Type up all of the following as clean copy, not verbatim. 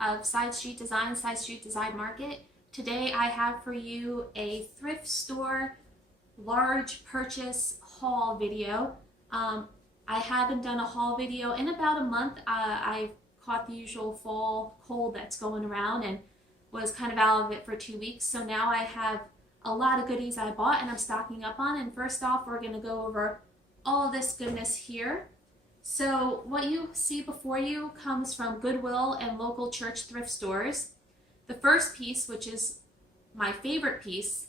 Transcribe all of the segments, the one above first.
of Side Street Design Market. Today I have for you a thrift store large purchase haul video. I haven't done a haul video in about a month. I caught the usual fall cold that's going around and was kind of out of it for 2 weeks. So now I have a lot of goodies I bought and I'm stocking up on. And first off, we're going to go over all of this goodness here. So what you see before you comes from Goodwill and local church thrift stores. The first piece, which is my favorite piece,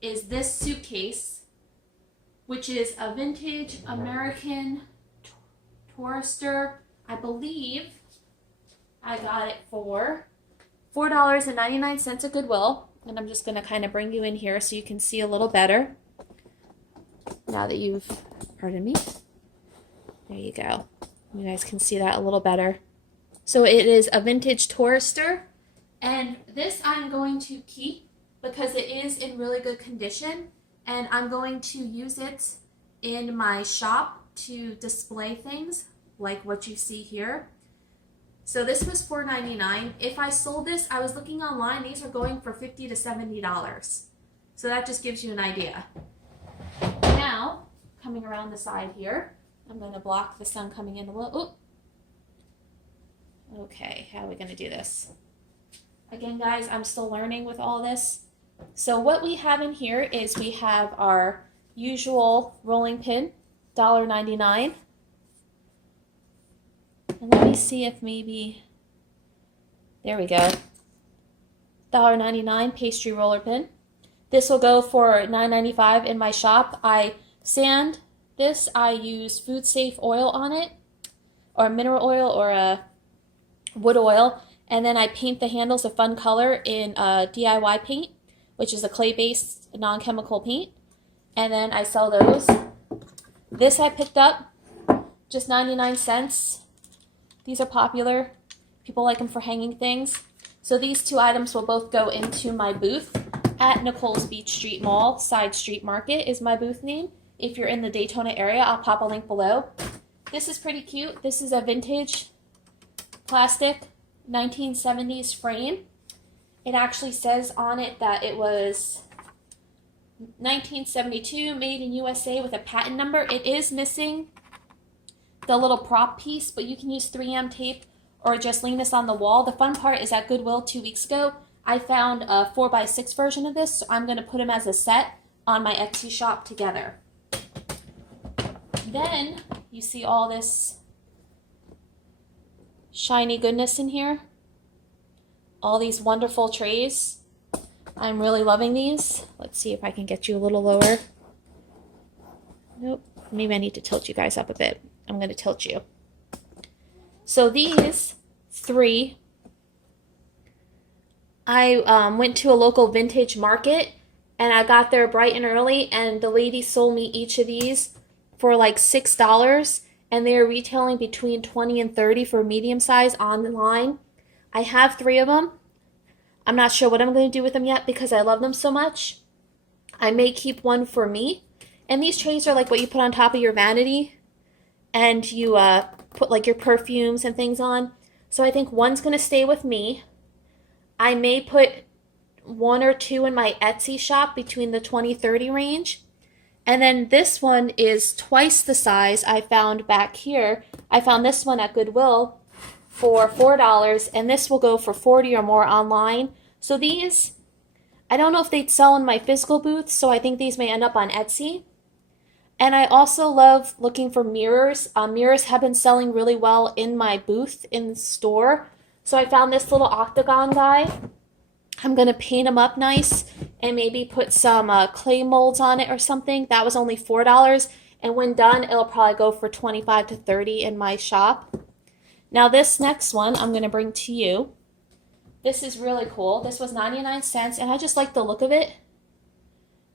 is this suitcase, which is a vintage American Tourister. I believe I got it for $4.99 at Goodwill. And I'm just going to kind of bring you in here so you can see a little better. Now that you've, pardon me. There you go. You guys can see that a little better. So it is a vintage Tourister. And this I'm going to keep because it is in really good condition. And I'm going to use it in my shop to display things like what you see here. So this was $4.99. If I sold this, I was looking online, these are going for $50 to $70. So that just gives you an idea. Now, coming around the side here, I'm going to block the sun coming in a little. Ooh. Okay, how are we going to do this? Again, guys, I'm still learning with all this. So what we have in here is we have our usual rolling pin, $1.99. And let me see if maybe, there we go, $1.99 pastry roller pin. This will go for $9.95 in my shop. I sand this. I use food safe oil on it, or mineral oil, or a wood oil. And then I paint the handles a fun color in DIY paint, which is a clay-based non-chemical paint. And then I sell those. This I picked up, just 99 cents. These are popular. People like them for hanging things. So these two items will both go into my booth at Nichols Beach Street Mall. Side Street Market is my booth name. If you're in the Daytona area, I'll pop a link below. This is pretty cute. This is a vintage plastic 1970s frame. It actually says on it that it was 1972, made in USA with a patent number. It is missing the little prop piece, but you can use 3M tape or just lean this on the wall. The fun part is at Goodwill 2 weeks ago, I found a 4x6 version of this, so I'm going to put them as a set on my Etsy shop together. Then you see all this shiny goodness in here. All these wonderful trays. I'm really loving these. Let's see if I can get you a little lower. Nope. Maybe I need to tilt you guys up a bit. I'm going to tilt you. So these three, I went to a local vintage market and I got there bright and early, and the lady sold me each of these for like $6, and they are retailing between $20 and $30 for medium size online. I have 3 of them. I'm not sure what I'm going to do with them yet because I love them so much. I may keep one for me. And these trays are like what you put on top of your vanity, and you put like your perfumes and things on. So I think one's going to stay with me. I may put 1 or 2 in my Etsy shop between the $20-$30 range. And then this one is twice the size I found back here. I found this one at Goodwill for $4, and this will go for $40 or more online. So these, I don't know if they'd sell in my physical booth, so I think these may end up on Etsy. And I also love looking for mirrors. Mirrors have been selling really well in my booth in the store. So I found this little octagon guy. I'm going to paint them up nice and maybe put some clay molds on it or something. That was only $4. And when done, it'll probably go for $25 to $30 in my shop. Now this next one I'm going to bring to you. This is really cool. This was 99 cents, and I just like the look of it.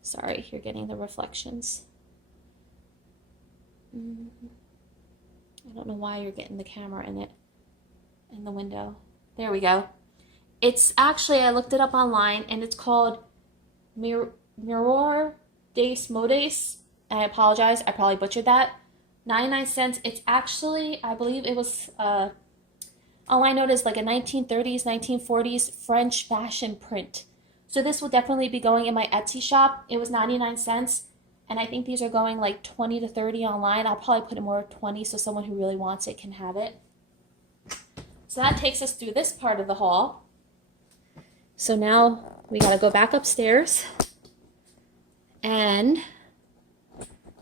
Sorry, you're getting the reflections. I don't know why you're getting the camera in it, in the window. There we go. It's actually, I looked it up online, and it's called Mirror des Modes. I apologize, I probably butchered that. 99 cents. It's actually, I believe it was All I know is like a 1930s, 1940s French fashion print. So this will definitely be going in my Etsy shop. It was 99 cents. And I think these are going like 20 to 30 online. I'll probably put it more 20 so someone who really wants it can have it. So that takes us through this part of the haul. So now we gotta go back upstairs and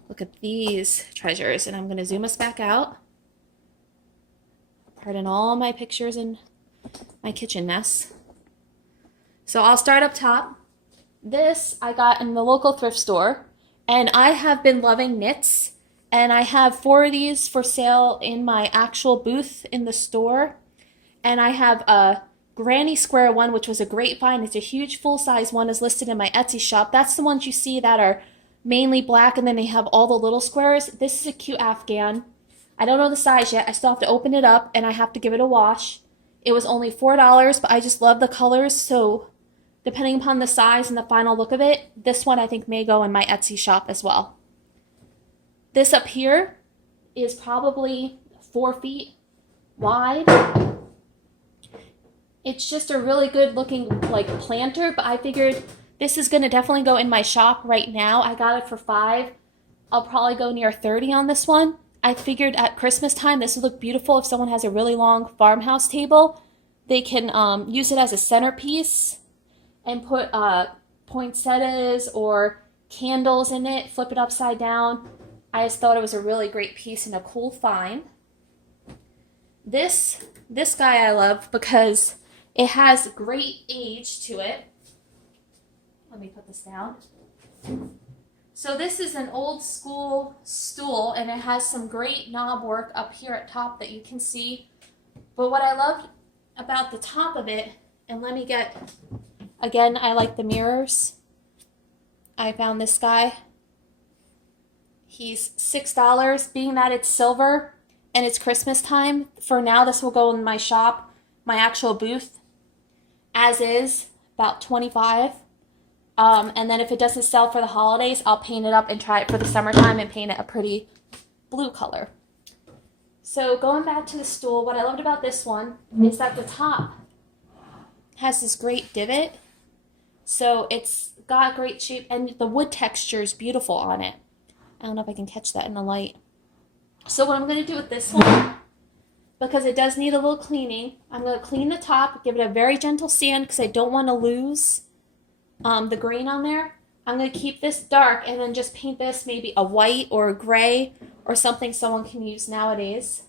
look at these treasures. And I'm gonna zoom us back out. Pardon all my pictures and my kitchen mess. So I'll start up top. This I got in the local thrift store, and I have been loving knits, and I have 4 of these for sale in my actual booth in the store. And I have a granny square one, which was a great find. It's a huge full-size one, is listed in my Etsy shop. That's the ones you see that are mainly black, and then they have all the little squares. This is a cute Afghan. I don't know the size yet. I still have to open it up, and I have to give it a wash. It was only $4, but I just love the colors, so depending upon the size and the final look of it, this one I think may go in my Etsy shop as well. This up here is probably 4 feet wide. It's just a really good looking like planter, but I figured this is going to definitely go in my shop right now. I got it for $5. I'll probably go near 30 on this one. I figured at Christmas time this would look beautiful if someone has a really long farmhouse table. They can use it as a centerpiece and put poinsettias or candles in it, flip it upside down. I just thought it was a really great piece and a cool find. This guy I love because it has great age to it. Let me put this down. So this is an old school stool, and it has some great knob work up here at top that you can see. But what I loved about the top of it, and let me get, again, I like the mirrors. I found this guy. He's $6, being that it's silver and it's Christmas time. For now, this will go in my shop, my actual booth, as is, about $25. And then if it doesn't sell for the holidays, I'll paint it up and try it for the summertime and paint it a pretty blue color. So going back to the stool, what I loved about this one is that the top has this great divot. So it's got great shape, and the wood texture is beautiful on it. I don't know if I can catch that in the light. So what I'm going to do with this one, because it does need a little cleaning, I'm going to clean the top, give it a very gentle sand because I don't want to lose the grain on there. I'm going to keep this dark and then just paint this maybe a white or a gray or something someone can use nowadays.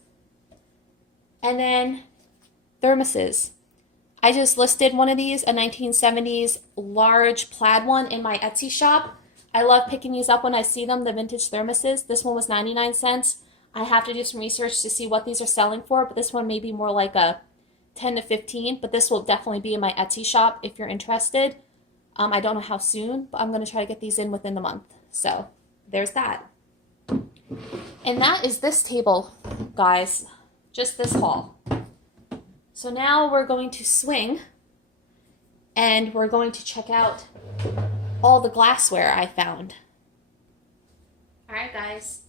And then thermoses. I just listed one of these, a 1970s large plaid one, in my Etsy shop. I love picking these up when I see them, the vintage thermoses. This one was 99 cents. I have to do some research to see what these are selling for, but this one may be more like a 10 to 15, but this will definitely be in my Etsy shop if you're interested. I don't know how soon, but I'm going to try to get these in within the month. So there's that. And that is this table, guys. Just this haul. So now we're going to swing and we're going to check out all the glassware I found. Alright guys,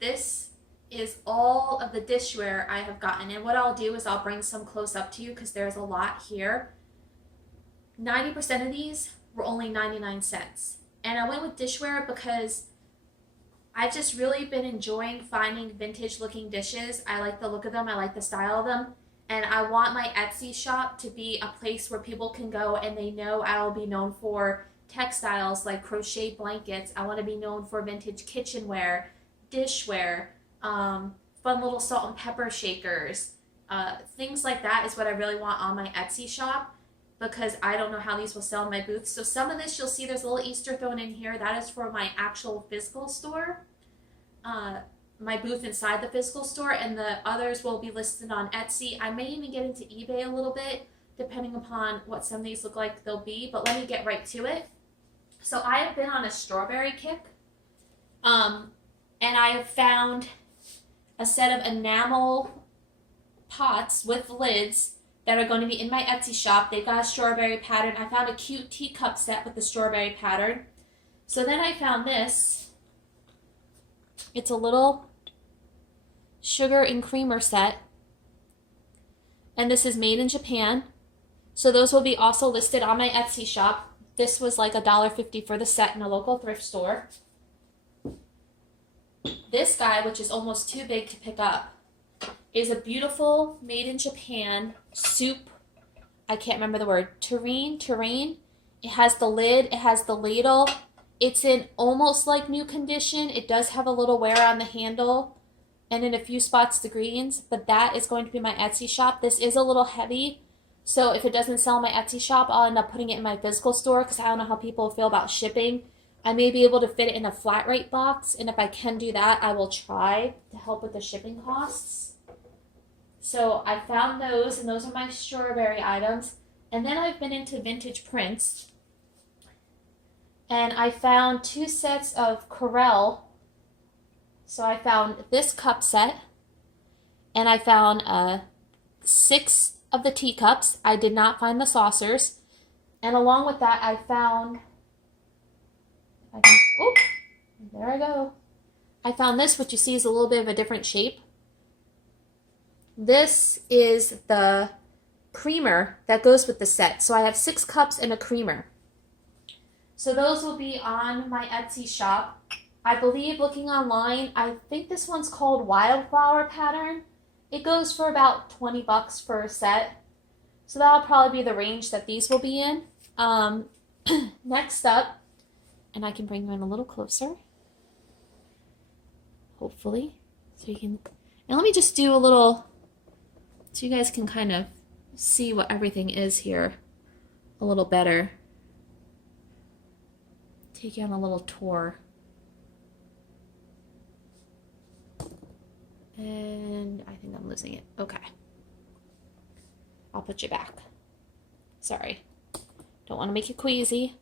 this is all of the dishware I have gotten, and what I'll do is I'll bring some close up to you because there's a lot here. 90% of these were only 99 cents. And I went with dishware because I've just really been enjoying finding vintage looking dishes. I like the look of them, I like the style of them, and I want my Etsy shop to be a place where people can go and they know I'll be known for textiles like crochet blankets. I want to be known for vintage kitchenware, dishware, fun little salt and pepper shakers. Things like that is what I really want on my Etsy shop, because I don't know how these will sell in my booth. So some of this you'll see there's a little Easter thrown in here. That is for my actual physical store, my booth inside the physical store, and the others will be listed on Etsy. I may even get into eBay a little bit, depending upon what some of these look like they'll be, but let me get right to it. So I have been on a strawberry kick, and I have found a set of enamel pots with lids that are going to be in my Etsy shop. They've got a strawberry pattern. I found a cute teacup set with the strawberry pattern. So then I found this. It's a little sugar and creamer set. and this is made in Japan. So those will be also listed on my Etsy shop. This was like $1.50 for the set in a local thrift store. This guy, which is almost too big to pick up, is a beautiful made in Japan soup. I can't remember the word. Tureen. It has the lid. It has the ladle. It's in almost like new condition. It does have a little wear on the handle and in a few spots the greens, but that is going to be my Etsy shop. This is a little heavy, so if it doesn't sell in my Etsy shop, I'll end up putting it in my physical store because I don't know how people feel about shipping. I may be able to fit it in a flat rate box, and if I can do that, I will try to help with the shipping costs. So I found those, and those are my strawberry items. And then I've been into vintage prints, and I found 2 sets of Corelle. So I found this cup set, and I found 6 of the teacups. I did not find the saucers. And along with that, I found, there I go. I found this, which you see is a little bit of a different shape. This is the creamer that goes with the set. So I have 6 cups and a creamer. So those will be on my Etsy shop. I believe, looking online, I think this one's called Wildflower Pattern. It goes for about 20 bucks for a set. So that'll probably be the range that these will be in. Next up, and I can bring you in a little closer, hopefully, so you can, and let me just do a little, so you guys can kind of see what everything is here a little better. Take you on a little tour. And I think I'm losing it. Okay. I'll put you back. Sorry. Don't want to make you queasy.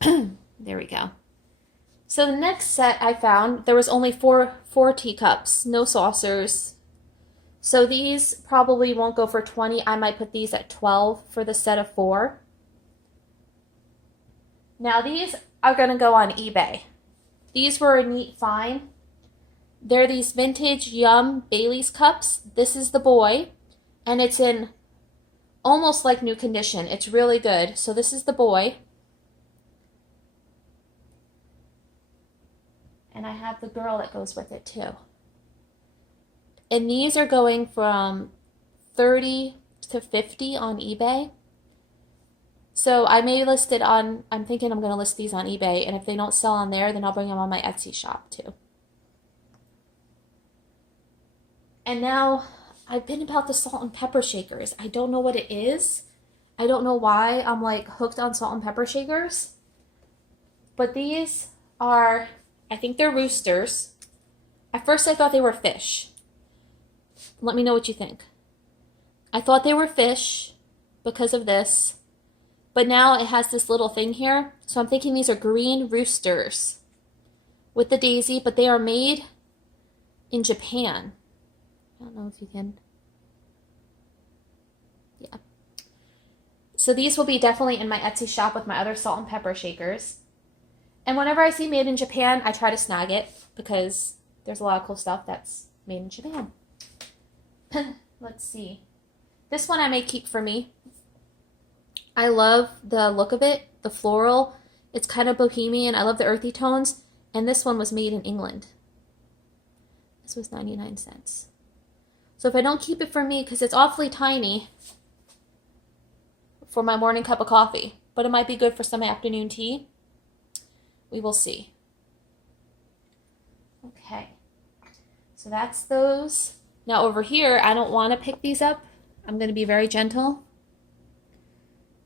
There we go. So the next set I found, there was only four teacups, no saucers. So these probably won't go for 20. I might put these at 12 for the set of 4. Now these are going to go on eBay. These were a neat find. They're these vintage Yum Bailey's cups. This is the boy, and it's in almost like new condition. It's really good. So this is the boy. And I have the girl that goes with it too. And these are going from 30 to 50 on eBay. So I may list it on, I'm thinking I'm going to list these on eBay, and if they don't sell on there, then I'll bring them on my Etsy shop too. And now I've been about the salt and pepper shakers. I don't know what it is. I don't know why I'm like hooked on salt and pepper shakers. But these are, I think they're roosters. At first I thought they were fish. Let me know what you think. I thought they were fish because of this. But now it has this little thing here. So I'm thinking these are green roosters with the daisy, but they are made in Japan. I don't know if you can. Yeah. So these will be definitely in my Etsy shop with my other salt and pepper shakers. And whenever I see made in Japan, I try to snag it because there's a lot of cool stuff that's made in Japan. Let's see. This one I may keep for me. I love the look of it, the floral. It's kind of bohemian. I love the earthy tones. And this one was made in England. This was 99 cents. So if I don't keep it for me, because it's awfully tiny for my morning cup of coffee, but it might be good for some afternoon tea, we will see. Okay, so that's those. Now over here, I don't want to pick these up. I'm going to be very gentle.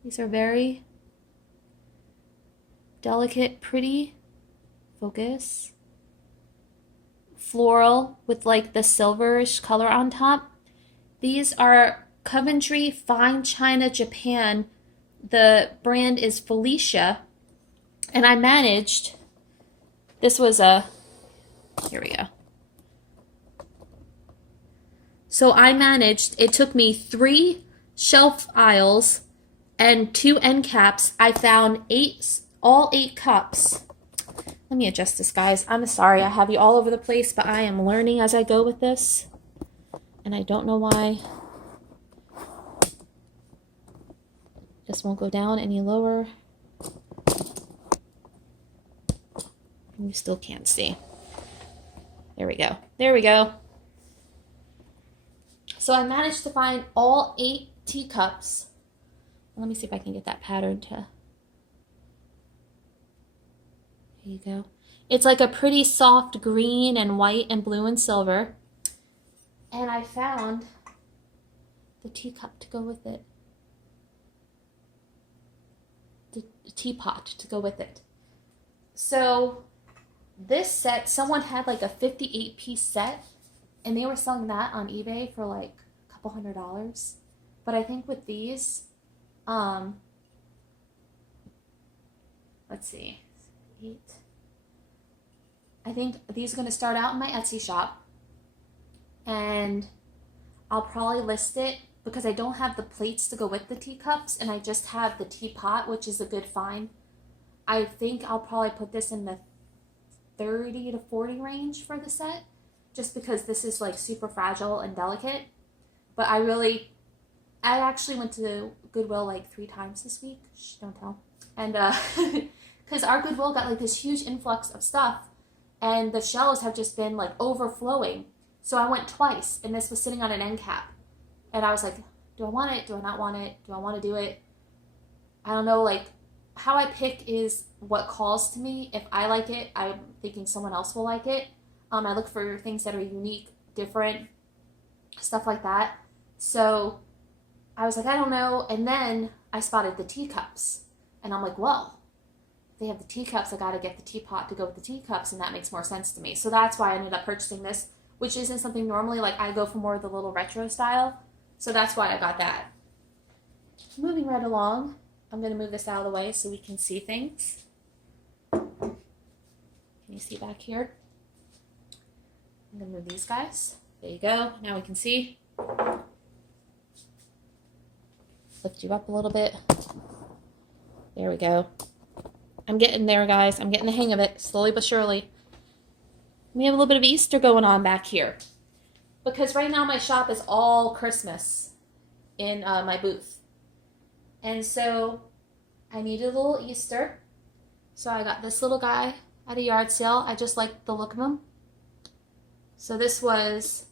These are very delicate, pretty. Focus. Floral with like the silverish color on top. These are Coventry Fine China Japan. The brand is Felicia, and I managed, this was a, here we go. So I managed, it took me 3 shelf aisles and 2 end caps. I found all 8 cups. Let me adjust this, guys. I'm sorry I have you all over the place, but I am learning as I go with this. And I don't know why this won't go down any lower. You still can't see. There we go. There we go. So I managed to find all 8 teacups. Let me see if I can get that pattern to... There you go. It's like a pretty soft green and white and blue and silver. And I found the teacup to go with it. The teapot to go with it. So this set, someone had like a 58-piece set, and they were selling that on eBay for like a couple $100. But I think with these, let's see, 8. I think these are going to start out in my Etsy shop, and I'll probably list it because I don't have the plates to go with the teacups, and I just have the teapot, which is a good find. I think I'll probably put this in the 30 to 40 range for the set, just because this is like super fragile and delicate. But I actually went to Goodwill like 3 times this week. Shh, don't tell. And because our Goodwill got like this huge influx of stuff, and the shelves have just been like overflowing. So I went twice, and this was sitting on an end cap. And I was like, do I want it? Do I not want it? Do I want to do it? I don't know, like, how I pick is what calls to me. If I like it, I'm thinking someone else will like it. I look for things that are unique, different, stuff like that. So I was like, I don't know. And then I spotted the teacups. And I'm like, well, if they have the teacups, I got to get the teapot to go with the teacups. And that makes more sense to me. So that's why I ended up purchasing this, which isn't something normally, like I go for more of the little retro style. So that's why I got that. Moving right along, I'm going to move this out of the way so we can see things. Can you see back here? I'm going to move these guys. There you go. Now we can see. Lift you up a little bit. There we go. I'm getting there, guys. I'm getting the hang of it, slowly but surely. We have a little bit of Easter going on back here, because right now my shop is all Christmas in my booth. And so I needed a little Easter. So I got this little guy at a yard sale. I just like the look of him. So this was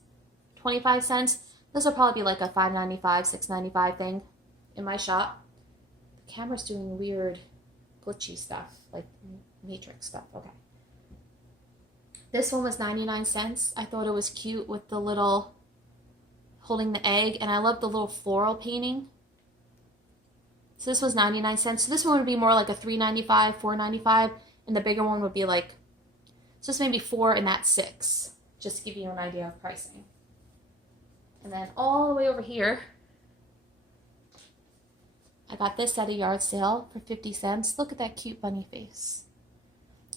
25 cents. This will probably be like a $5.95, $6.95 thing in my shop. The camera's doing weird glitchy stuff, like matrix stuff. Okay. This one was 99 cents. I thought it was cute with the little holding the egg, and I love the little floral painting. So this was 99 cents. So this one would be more like a $3.95, $4.95, and the bigger one would be like, so this may be $4 and that's $6, just to give you an idea of pricing. And then all the way over here, I got this at a yard sale for 50 cents. Look at that cute bunny face.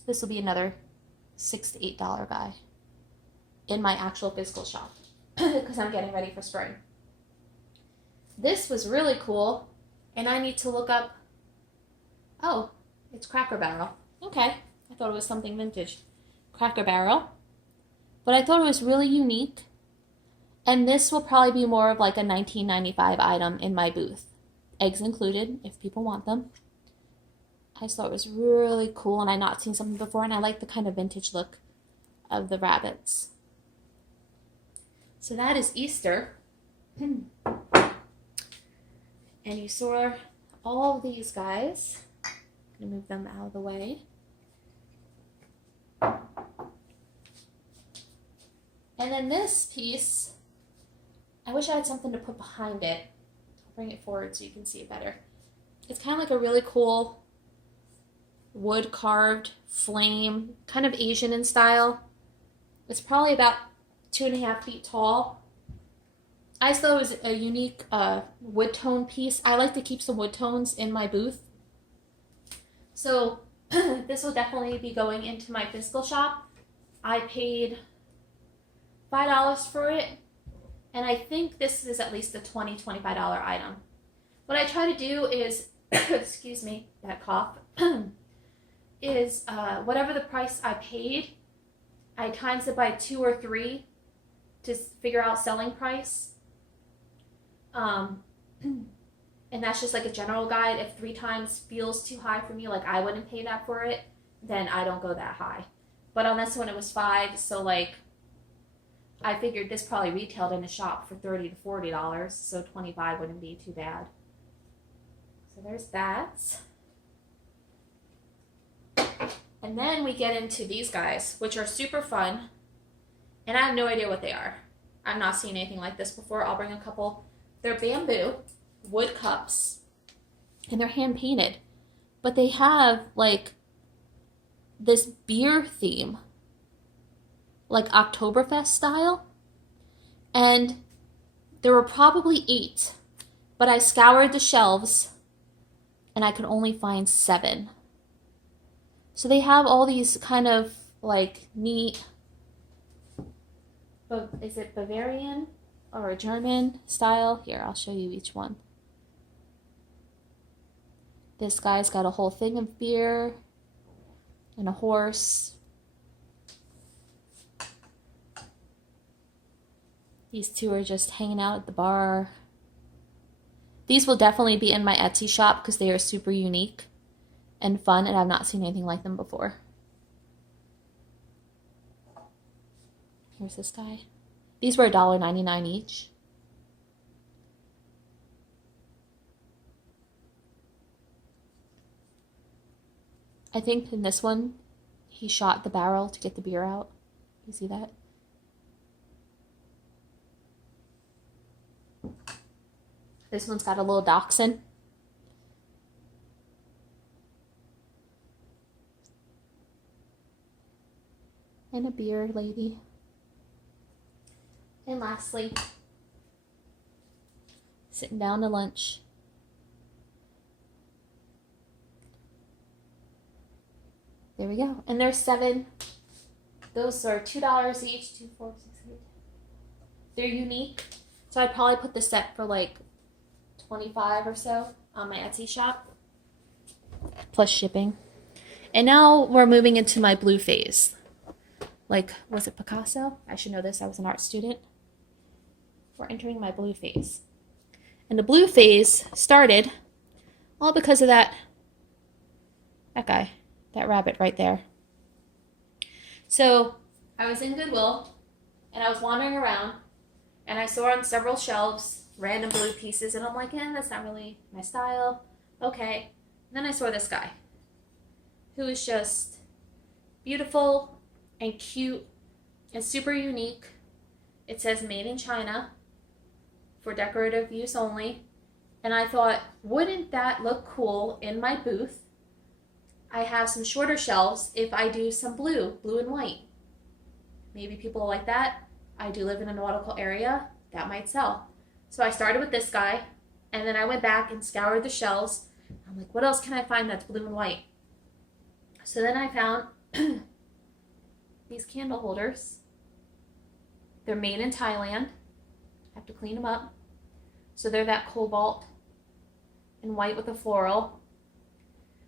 This will be another $6 to $8 guy in my actual physical shop because I'm getting ready for spring. This was really cool, and I need to look up. Oh, it's Cracker Barrel. Okay, I thought it was something vintage. Cracker Barrel, but I thought it was really unique, and this will probably be more of like a $19.95 item in my booth, eggs included if people want them. I just thought it was really cool, and I'd not seen something before, and I like the kind of vintage look of the rabbits. So that is Easter. And you saw all of these guys. I'm going to move them out of the way. And then this piece, I wish I had something to put behind it. I'll bring it forward so you can see it better. It's kind of like a really cool wood carved flame, kind of Asian in style. It's probably about 2.5 feet tall. I just thought it was a unique wood tone piece. I like to keep some wood tones in my booth. So this will definitely be going into my physical shop. I paid $5 for it, and I think this is at least a $20, $25 item. What I try to do is, excuse me, that cough, is whatever the price I paid, I times it by 2 or 3, to figure out selling price. And that's just like a general guide. If 3 times feels too high for me, like I wouldn't pay that for it, then I don't go that high. But on this one it was 5, so like I figured this probably retailed in the shop for $30 to $40, so 25 wouldn't be too bad. So there's that. And then we get into these guys, which are super fun, and I have no idea what they are. I've not seen anything like this before. I'll bring a couple. They're bamboo wood cups, and they're hand painted, but they have like this beer theme, like Oktoberfest style, and there were probably 8, but I scoured the shelves and I could only find 7. So they have all these kind of like neat, is it Bavarian or a German style? Here, I'll show you each one. This guy's got a whole thing of beer and a horse. These 2 are just hanging out at the bar. These will definitely be in my Etsy shop because they are super unique and fun, and I've not seen anything like them before. Here's this guy. These were $1.99 each. I think in this one, he shot the barrel to get the beer out. You see that? This one's got a little dachshund. And a beer lady. And lastly, sitting down to lunch. There we go. And there's 7. Those are $2 each. 2, 4, 6, 8. They're unique. So I'd probably put the set for like 25 or so on my Etsy shop. Plus shipping. And now we're moving into my blue phase. Like, was it Picasso? I should know this. I was an art student. We're entering my blue phase. And the blue phase started all because of that guy. That rabbit right there. So I was in Goodwill and I was wandering around and I saw on several shelves random blue pieces and I'm like, that's not really my style. Okay. And then I saw this guy who is just beautiful and cute and super unique. It says made in China for decorative use only. And I thought, wouldn't that look cool in my booth? I have some shorter shelves if I do some blue and white. Maybe people like that. I do live in a nautical area. That might sell. So I started with this guy, and then I went back and scoured the shelves. I'm like, what else can I find that's blue and white? So then I found these candle holders. They're made in Thailand. I have to clean them up. So they're that cobalt and white with a floral.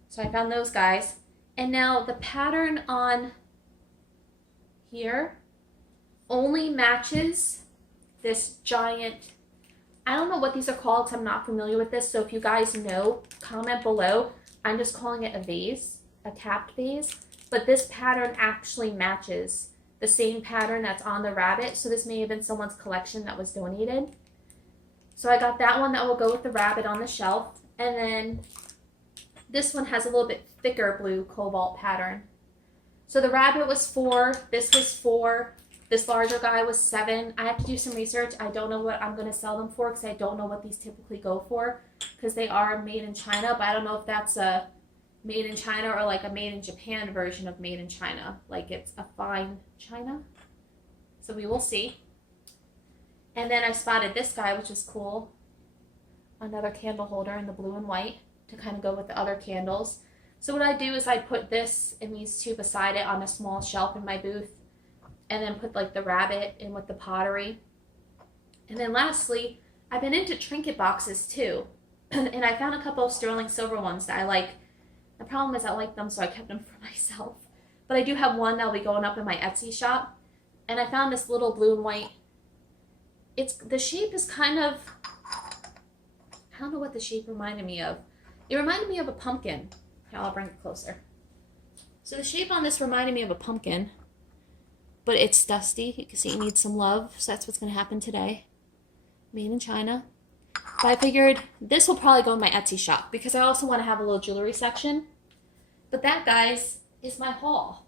So I found those guys. And now the pattern on here only matches this giant, I don't know what these are called because I'm not familiar with this. So if you guys know, comment below. I'm just calling it a vase, a capped vase. But this pattern actually matches the same pattern that's on the rabbit. So this may have been someone's collection that was donated. So I got that one that will go with the rabbit on the shelf. And then this one has a little bit thicker blue cobalt pattern. So the rabbit was 4, this was 4, this larger guy was 7. I have to do some research. I don't know what I'm going to sell them for because I don't know what these typically go for because they are made in China, but I don't know if that's a made in China or like a made in Japan version of made in China. Like it's a fine China. So we will see. And then I spotted this guy, which is cool. Another candle holder in the blue and white to kind of go with the other candles. So what I do is I put this and these 2 beside it on a small shelf in my booth and then put like the rabbit in with the pottery. And then lastly, I've been into trinket boxes too. And I found a couple of sterling silver ones that I like. The problem is I like them, so I kept them for myself. But I do have one that will be going up in my Etsy shop. And I found this little blue and white the shape is kind of, I don't know what the shape reminded me of. It reminded me of a pumpkin. Here, I'll bring it closer. So the shape on this reminded me of a pumpkin, but it's dusty. You can see it needs some love, so that's what's going to happen today. Made in China. But I figured this will probably go in my Etsy shop because I also want to have a little jewelry section. But that, guys, is my haul.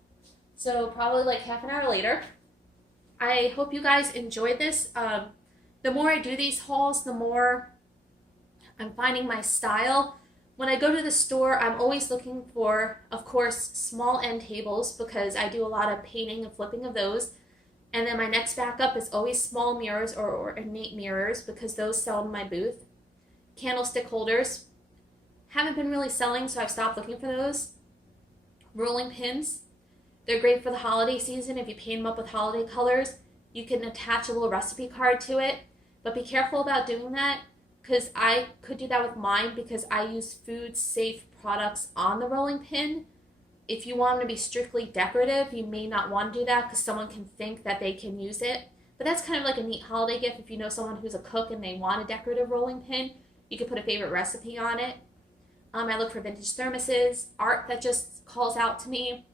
So probably like half an hour later. I hope you guys enjoyed this. The more I do these hauls, the more I'm finding my style. When I go to the store, I'm always looking for, of course, small end tables because I do a lot of painting and flipping of those. And then my next backup is always small mirrors or ornate mirrors because those sell in my booth. Candlestick holders. Haven't been really selling, so I've stopped looking for those. Rolling pins. They're great for the holiday season. If you paint them up with holiday colors, you can attach a little recipe card to it. But be careful about doing that because I could do that with mine because I use food safe products on the rolling pin. If you want them to be strictly decorative, you may not want to do that because someone can think that they can use it. But that's kind of like a neat holiday gift. If you know someone who's a cook and they want a decorative rolling pin, you can put a favorite recipe on it. I look for vintage thermoses, art that just calls out to me,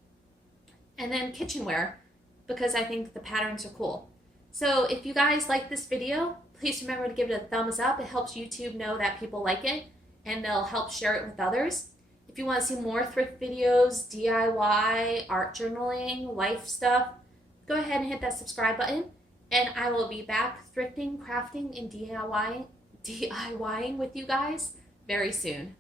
and then kitchenware because I think the patterns are cool. So if you guys like this video, please remember to give it a thumbs up. It helps YouTube know that people like it and they'll help share it with others. If you want to see more thrift videos, DIY, art journaling, life stuff, go ahead and hit that subscribe button and I will be back thrifting, crafting, and DIYing with you guys very soon.